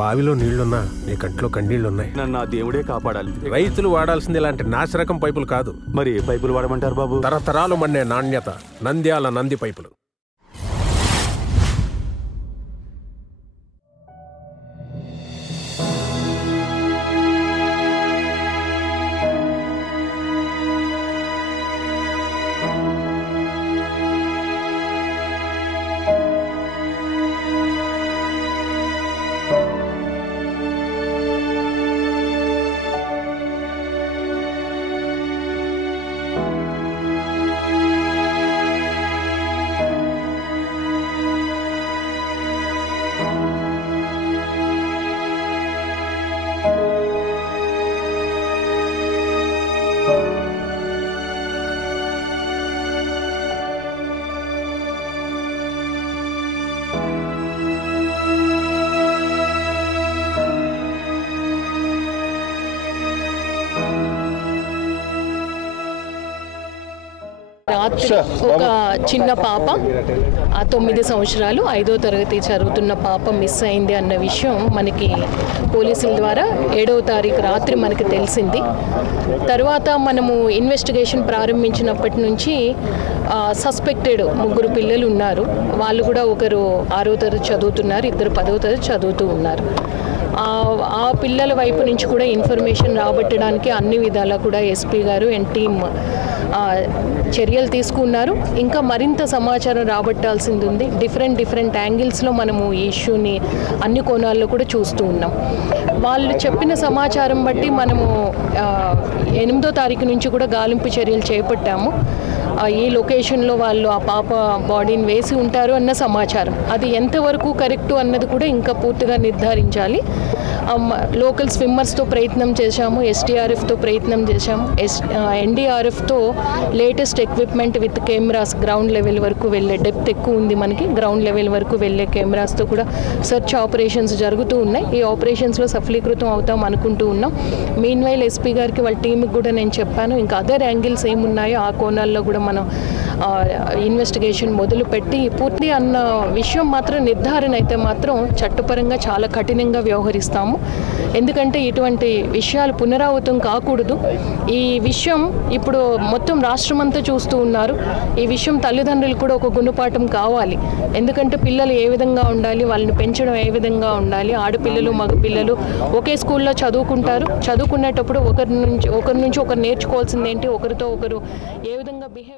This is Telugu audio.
బావిలో నీళ్లున్నా నీ కంట్లో కన్నీళ్లున్నాయి. నన్ను ఆ దేవుడే కాపాడాలి. రైతులు వాడాల్సింది ఇలాంటి నాసిరకం పైపులు కాదు. మరి ఏ పైపులు వాడమంటారు బాబు? తరతరాలు మన్నే నాణ్యత నంద్యాల నంది పైపులు. రాత్రి ఒక చిన్న పాప 9 సంవత్సరాలు 5వ తరగతి చదువుతున్న పాప మిస్ అయింది అన్న విషయం మనకి పోలీసుల ద్వారా 7వ తారీఖు రాత్రి మనకి తెలిసింది. తర్వాత మనము ఇన్వెస్టిగేషన్ ప్రారంభించినప్పటి నుంచి సస్పెక్టెడ్ 3 పిల్లలు ఉన్నారు. వాళ్ళు కూడా ఒకరు 6వ తరగతి చదువుతున్నారు, ఇద్దరు 10వ తరగతి చదువుతూ ఉన్నారు. ఆ పిల్లల వైపు నుంచి కూడా ఇన్ఫర్మేషన్ రాబట్టడానికి అన్ని విధాలా కూడా ఎస్పీ గారు అండ్ టీమ్ చర్యలు తీసుకున్నారు. ఇంకా మరింత సమాచారం రాబట్టాల్సింది ఉంది. డిఫరెంట్ యాంగిల్స్లో మనము ఈ ఇష్యూని అన్ని కోణాల్లో కూడా చూస్తూ ఉన్నాం. వాళ్ళు చెప్పిన సమాచారం బట్టి మనము 8వ తారీఖు నుంచి కూడా గాలింపు చర్యలు చేపట్టాము. ఈ లొకేషన్లో వాళ్ళు ఆ పాప బాడీని వేసి ఉంటారు అన్న సమాచారం. అది ఎంతవరకు కరెక్టు అన్నది కూడా ఇంకా పూర్తిగా నిర్ధారించాలి. లోకల్ స్విమ్మర్స్తో ప్రయత్నం చేశాము, ఎస్టీఆర్ఎఫ్తో ప్రయత్నం చేశాము, ఎన్డీఆర్ఎఫ్తో latest equipment with cameras ground level వరకు వెళ్ళే డెప్త్ ఎక్కువ ఉంది మనకి. గ్రౌండ్ లెవెల్ వరకు వెళ్ళే కెమెరాస్తో కూడా సెర్చ్ ఆపరేషన్స్ జరుగుతూ ఉన్నాయి. ఈ ఆపరేషన్స్లో సఫలీకృతం అవుతాం అనుకుంటూ ఉన్నాం. మీన్వైల్ ఎస్పీ గారికి వాళ్ళ టీంకి కూడా నేను చెప్పాను, ఇంకా అదర్ యాంగిల్స్ ఏమున్నాయో ఆ కోణాల్లో కూడా మనం ఇన్వెస్టిగేషన్ మొదలుపెట్టి పూర్తి అన్న విషయం మాత్రం నిర్ధారణ అయితే మాత్రం చట్టపరంగా చాలా కఠినంగా వ్యవహరిస్తాము. ఎందుకంటే ఇటువంటి విషయాలు పునరావృతం కాకూడదు. ఈ విషయం ఇప్పుడు మొత్తం రాష్ట్రమంతా చూస్తూ ఉన్నారు. ఈ విషయం తల్లిదండ్రులు కూడా ఒక గుణపాఠం కావాలి. ఎందుకంటే పిల్లలు ఏ విధంగా ఉండాలి, వాళ్ళని పెంచడం ఏ విధంగా ఉండాలి. ఆడపిల్లలు మగపిల్లలు ఒకే స్కూల్లో చదువుకుంటారు. చదువుకునేటప్పుడు ఒకరి నుంచి ఒకరు నేర్చుకోవాల్సింది ఏంటి, ఒకరితో ఒకరు ఏ విధంగా బిహేవ్